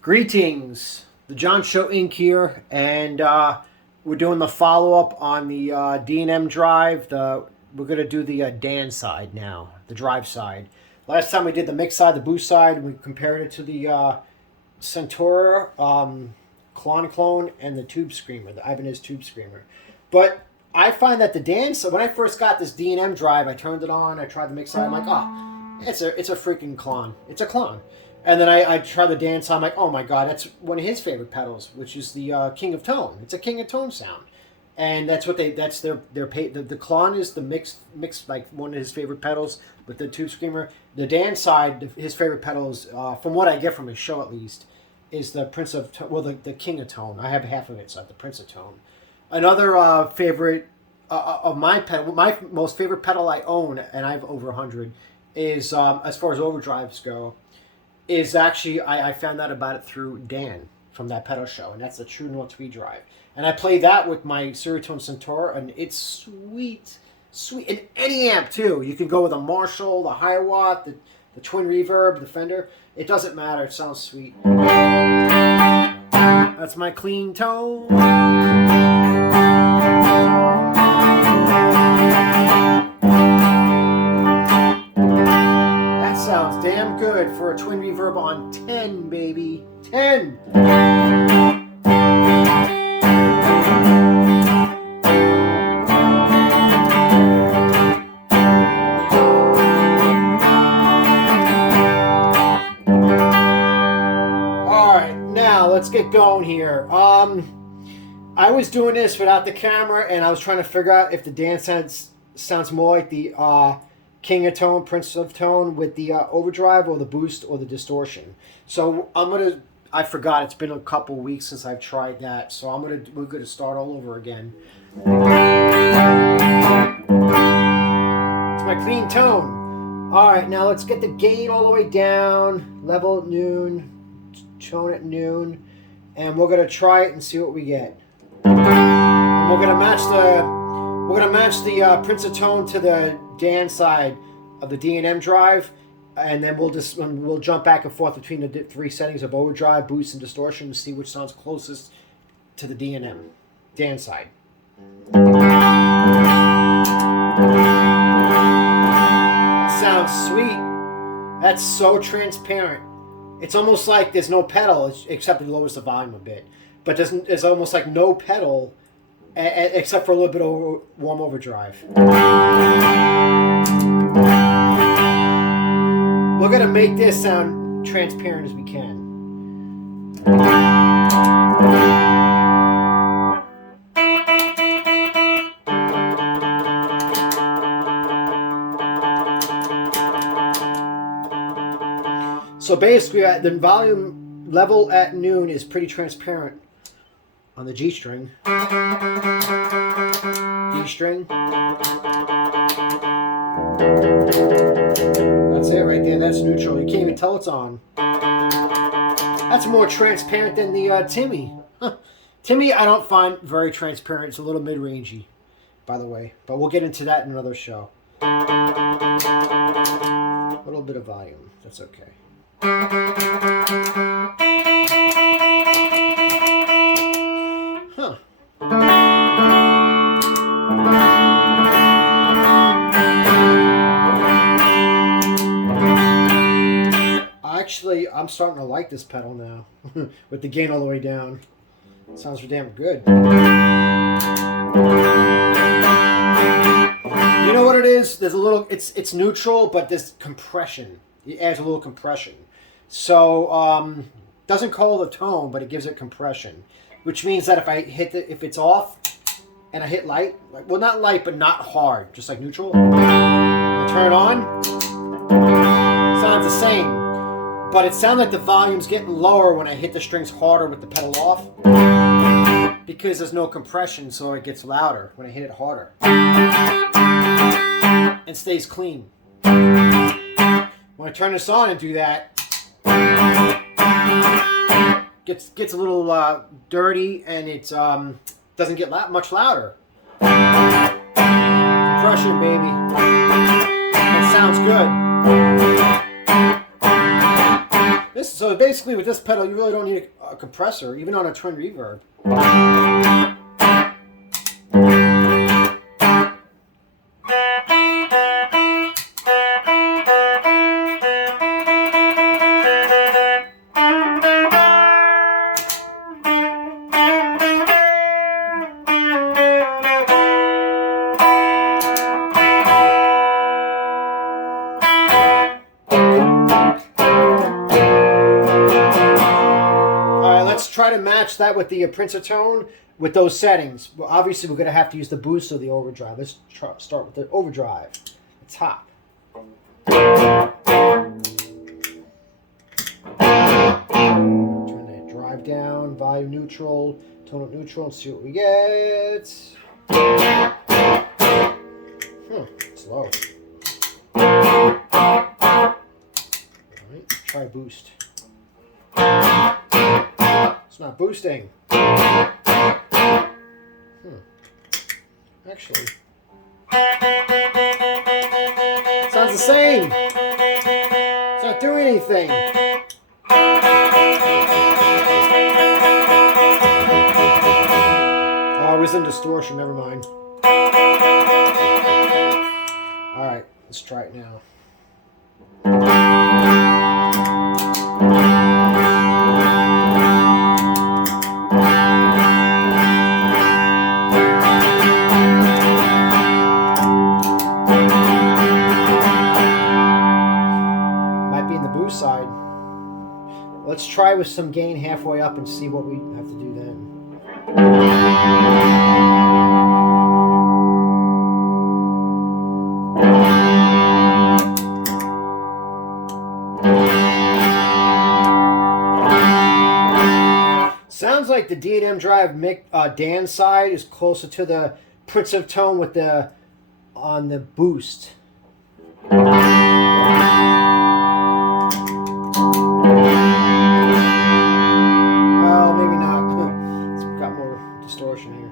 Greetings, the John Show Inc. here, and we're doing the follow-up on the D&M Drive. We're going to do the Dan side now, the drive side. Last time we did the mix side, the boost side, we compared it to the Centaur clone, and the Tube Screamer, the Ibanez Tube Screamer. But I find that the Dan, so when I first got this D&M Drive, I turned it on, I tried the mix side, I'm like, oh, it's a freaking clone. It's a clone. And then I tried the Dan side, I'm like, oh my god, that's one of his favorite pedals, which is the King of Tone. It's a King of Tone sound. And that's what the clone is the mix like one of his favorite pedals with the Tube Screamer. The Dan side, his favorite pedals, from what I get from his show at least, is the Prince of the King of Tone. I have half of it, so I have the Prince of Tone. Another favorite of my pedal, my most favorite pedal I own, and I have over 100, is as far as overdrives go, is actually I found out about it through Dan from that pedal show, and that's the True North 3 drive. And I play that with my Seritone Centaur, and it's sweet. And any amp too. You can go with a Marshall, the Hiwatt, the twin reverb, the Fender. It doesn't matter. It sounds sweet. That's my clean tone. That sounds damn good for a twin reverb on 10, baby. 10. Let's get going here. I was doing this without the camera, and I was trying to figure out if the Dan sounds more like the King of Tone, Prince of Tone with the overdrive, or the boost, or the distortion. So I forgot. It's been a couple weeks since I've tried that, so we're gonna start all over again. It's my clean tone. All right, now let's get the gain all the way down, level at noon, tone at noon. And we're gonna try it and see what we get. And we're gonna match the Prince of Tone to the Dan side of the D&M Drive, and then we'll jump back and forth between the three settings of overdrive, boost, and distortion to see which sounds closest to the D&M Dan side. That sounds sweet. That's so transparent. It's almost like there's no pedal, except it lowers the volume a bit. But there's almost like no pedal, except for a little bit of warm overdrive. We're going to make this sound transparent as we can. So basically, the volume level at noon is pretty transparent on the G string. D string. That's it right there. That's neutral. You can't even tell it's on. That's more transparent than the Timmy. Huh. Timmy, I don't find very transparent. It's a little mid-rangey, by the way. But we'll get into that in another show. A little bit of volume. That's okay. Huh. Actually, I'm starting to like this pedal now with the gain all the way down. It sounds damn good. You know what it is? There's a little, it's neutral, but there's compression. It adds a little compression. So, doesn't call the tone, but it gives it compression. Which means that if if it's off, and I hit light, well, not light, but not hard, just like neutral, I turn it on, sounds the same. But it sounds like the volume's getting lower when I hit the strings harder with the pedal off, because there's no compression, so it gets louder when I hit it harder. And stays clean. When I turn this on and do that, gets a little dirty, and it doesn't get much louder. Compression, baby. It sounds good. This So basically with this pedal, you really don't need a compressor, even on a twin reverb. Try to match that with the Prince Tone with those settings. Well, obviously, we're going to have to use the boost or the overdrive. Let's start with the overdrive. The top. Turn that drive down, volume neutral, tone up neutral, and see what we get. It's low. All right, try boost. It's not boosting. Actually, sounds the same. It's not doing anything. Oh, it was in distortion. Never mind. All right, let's try it now. Side. Let's try with some gain halfway up and see what we have to do then. Sounds like the D&M Drive Dan side is closer to the Prince of Tone with the on the boost. Well, maybe not. It's got more distortion here.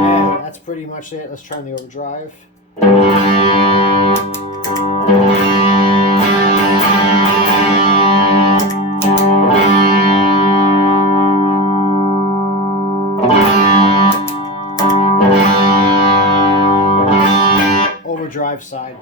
Yeah, that's pretty much it. Let's try on the overdrive. Overdrive side.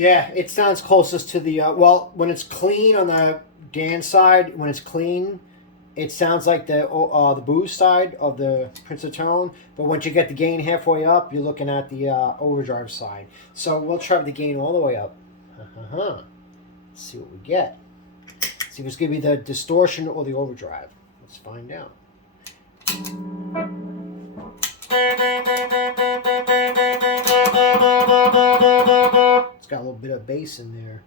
Yeah, it sounds closest to the, well, when it's clean on the Dan side, when it's clean, it sounds like the boost side of the Prince of Tone. But once you get the gain halfway up, you're looking at the overdrive side. So we'll try the gain all the way up. Let's see what we get. See if it's going to be the distortion or the overdrive. Let's find out. It's got a little bit of bass in there.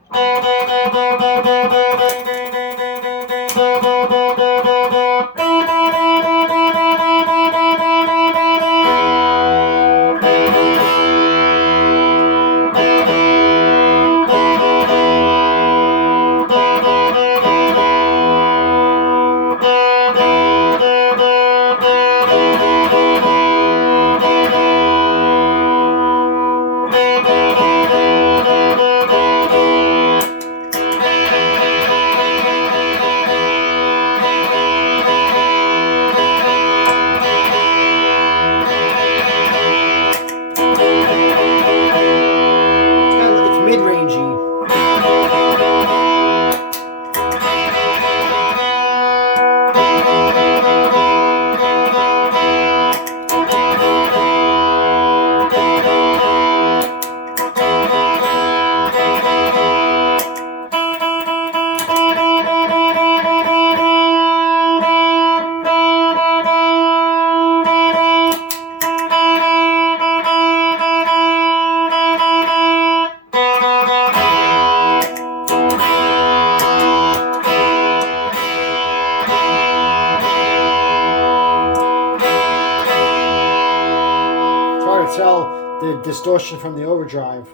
the distortion from the overdrive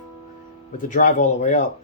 with the drive all the way up.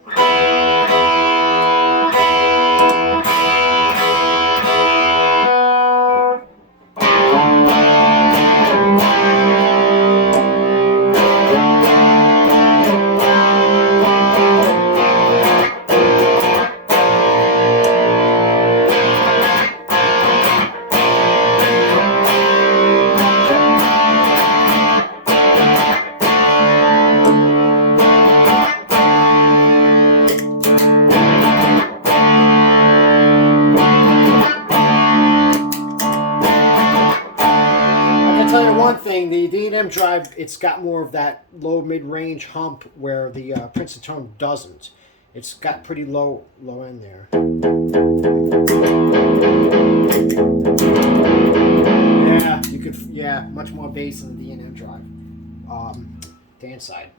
One thing, the D&M Drive, it's got more of that low mid-range hump where the Prince of Tone doesn't. It's got pretty low end there. Yeah, you could, yeah, much more bass in the D&M Drive. Dan side.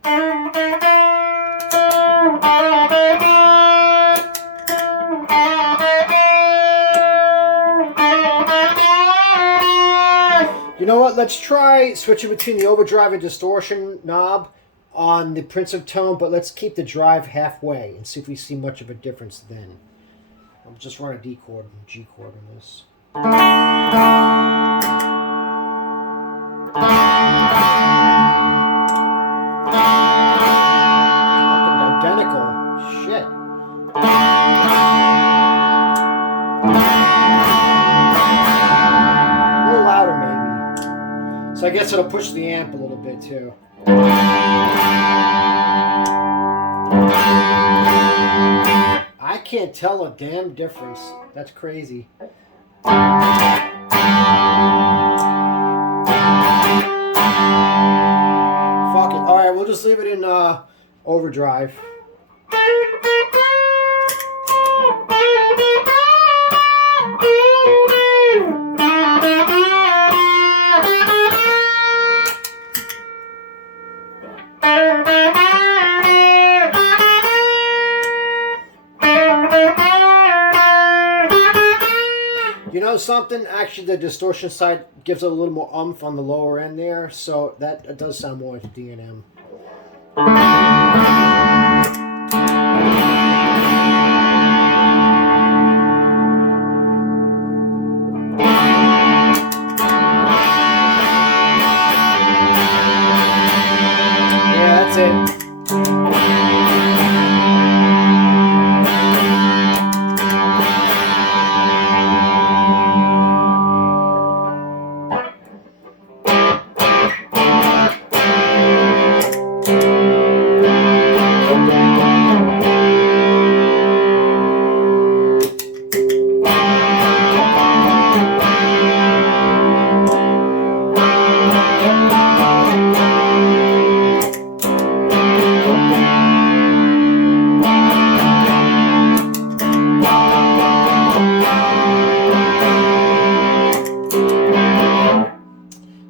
You know what? Let's try switching between the overdrive and distortion knob on the Prince of Tone, but let's keep the drive halfway and see if we see much of a difference then. I'll just run a D chord and G chord on this. Fucking identical. Shit. So I guess it'll push the amp a little bit too. I can't tell a damn difference. That's crazy. Fuck it. Alright, we'll just leave it in overdrive. You know something? Actually, the distortion side gives it a little more oomph on the lower end there, so that does sound more like D&M. Yeah, that's it.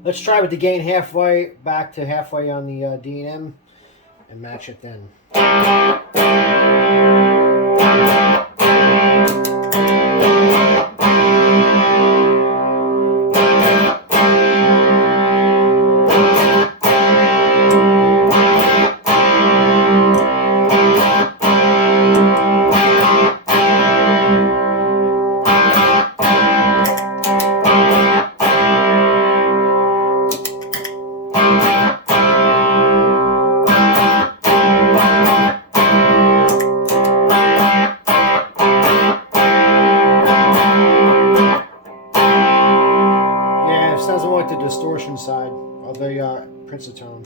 Let's try with the gain halfway, back to halfway on the D&M, and match it then. Sounds more like the distortion side of the Prince of Tone.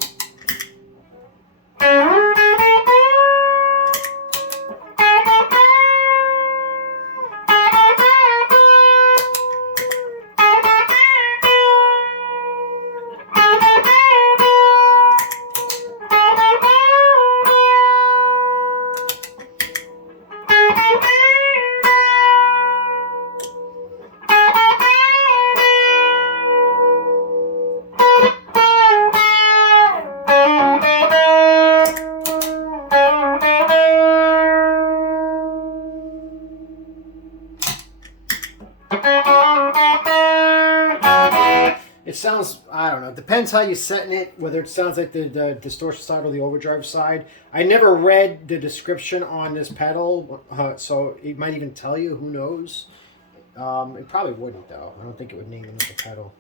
It sounds, I don't know. It depends how you're setting it, whether it sounds like the distortion side or the overdrive side. I never read the description on this pedal, so it might even tell you. Who knows? It probably wouldn't, though. I don't think it would name another pedal.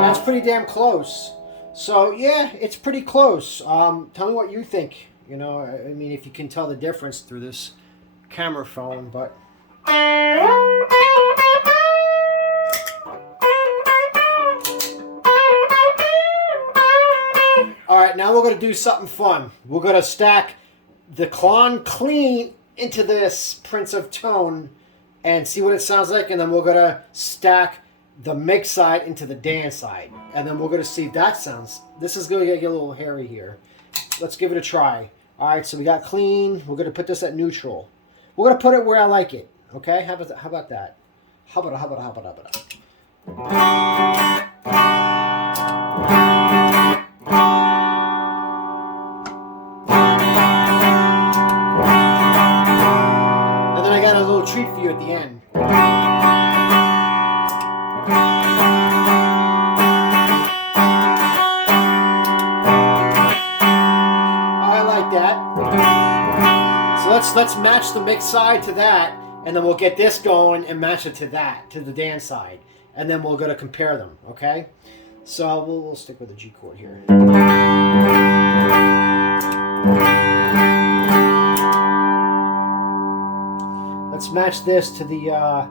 That's pretty damn close. So yeah, it's pretty close. Tell me what you think. You know, I mean, if you can tell the difference through this camera phone, but. All right, now we're going to do something fun. We're going to stack the Klon clean into this Prince of Tone and see what it sounds like, and then we're going to stack the mix side into the Dan side, and then we're going to see if that sounds. This is going to get a little hairy here. Let's give it a try. All right, so we got clean. We're going to put this at neutral. We're going to put it where I like it. Okay, how about that? How about that? How about that? And then I got a little treat for you at the end. Let's match the mix side to that, and then we'll get this going and match it to that, to the Dan side, and then we're going to compare them, okay? So we'll stick with the G chord here. Let's match this to the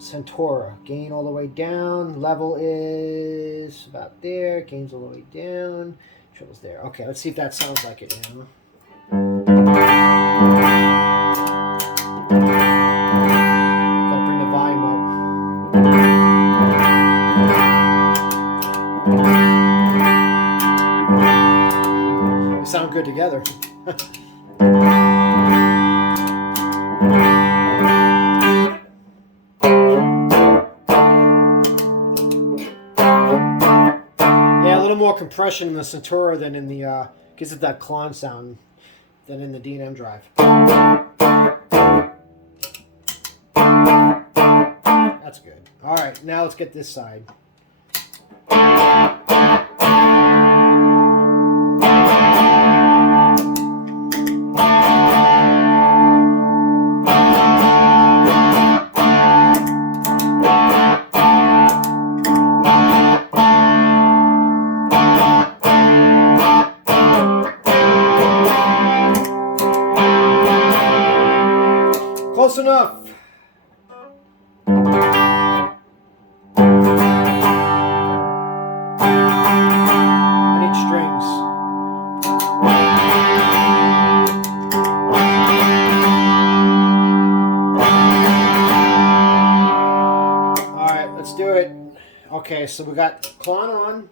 Centaura. Gain all the way down, level is about there, gain's all the way down, treble's there. Okay, let's see if that sounds like it now. Gotta bring the volume up. They sound good together. Yeah, a little more compression in the Centaura than in the gives it that Klon sound than in the D&M Drive. That's good. All right, now let's get this side. Close enough. I need strings. All right, let's do it. Okay, so we got Klon on.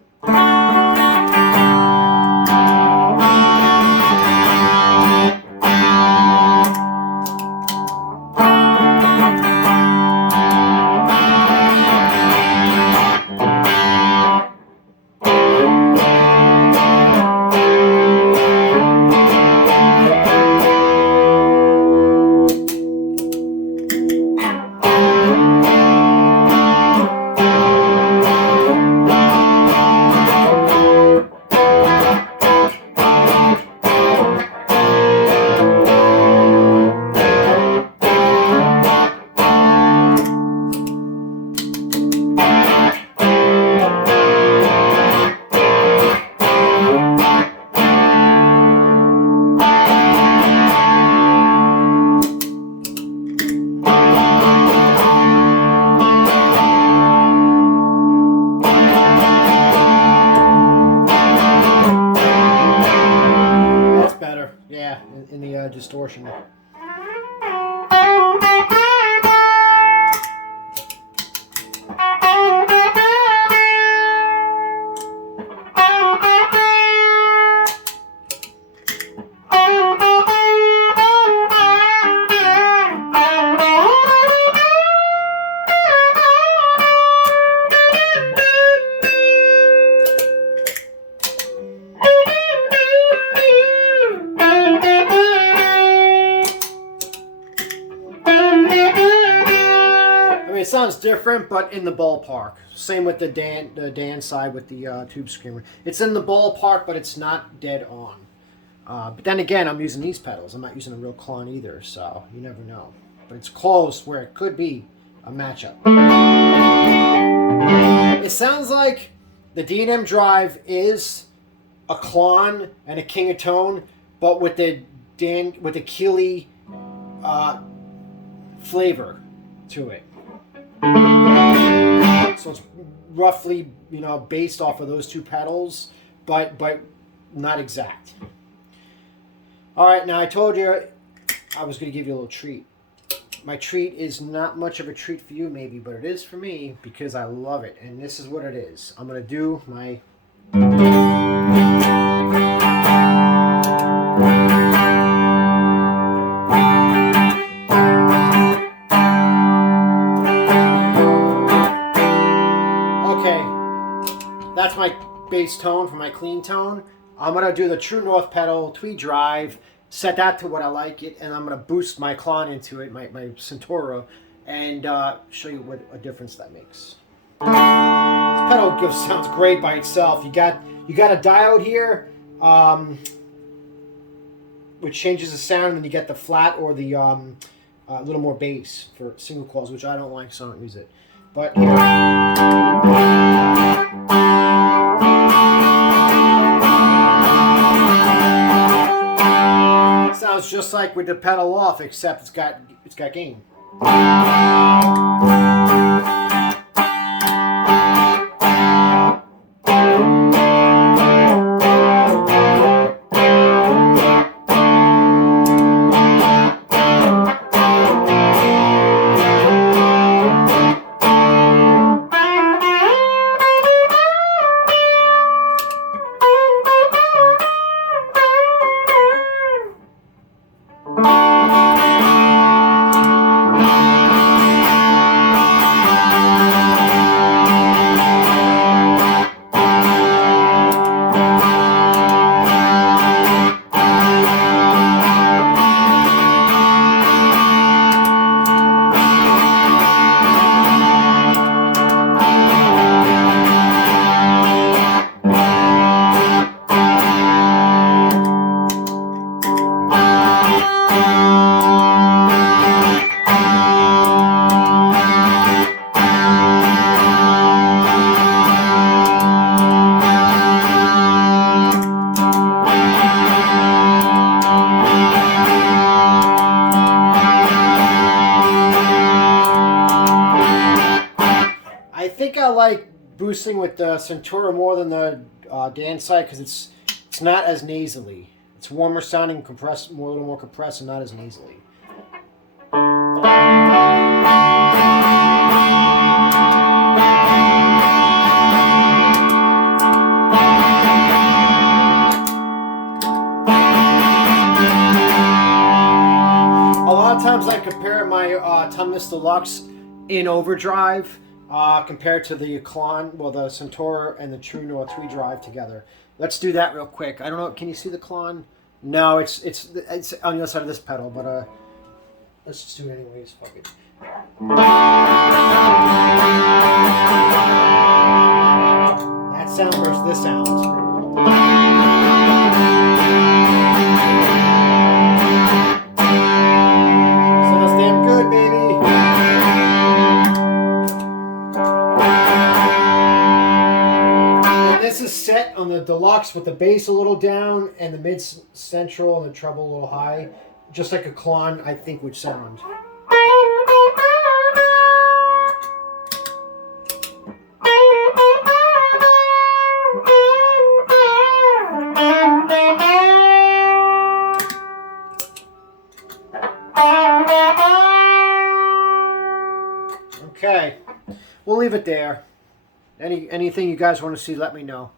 Yeah, in the distortion. different, but in the ballpark. Same with the Dan side with the tube screamer. It's in the ballpark, but it's not dead on. But then again, I'm using these pedals. I'm not using a real Klon either, so you never know. But it's close where it could be a matchup. It sounds like the D&M Drive is a Klon and a King of Tone, but with the Keeley flavor to it. So it's roughly, based off of those two pedals, but not exact. All right, now I told you I was going to give you a little treat. My treat is not much of a treat for you, maybe, but it is for me because I love it. And this is what it is. I'm going to do my... Okay, that's my bass tone for my clean tone. I'm going to do the True North pedal, Tweed Drive, set that to what I like it, and I'm going to boost my Klon into it, my Centauro, and show you what a difference that makes. This pedal sounds great by itself. You got a diode here, which changes the sound, and you get the flat or the a little more bass for single coils, which I don't like, so I don't use it. But here. Sounds just like with the pedal off, except it's got gain. I think I like boosting with the Centauro more than the Dan side because it's not as nasally. It's warmer sounding, compressed, a little more compressed, and not as nasally. A lot of times I compare my Tumnus Deluxe in overdrive compared to the Klon, well, the Centauro and the True North Tweed Drive together. Let's do that real quick. I don't know, can you see the Klon? No, it's on the other side of this pedal, but let's just do it anyways. Fuck it. That sound versus this sound. Sounds damn good, baby. This is set on the Deluxe with the bass a little down and the mid central and the treble a little high, just like a Klon I think would sound. Okay, we'll leave it there. Anything you guys want to see, let me know.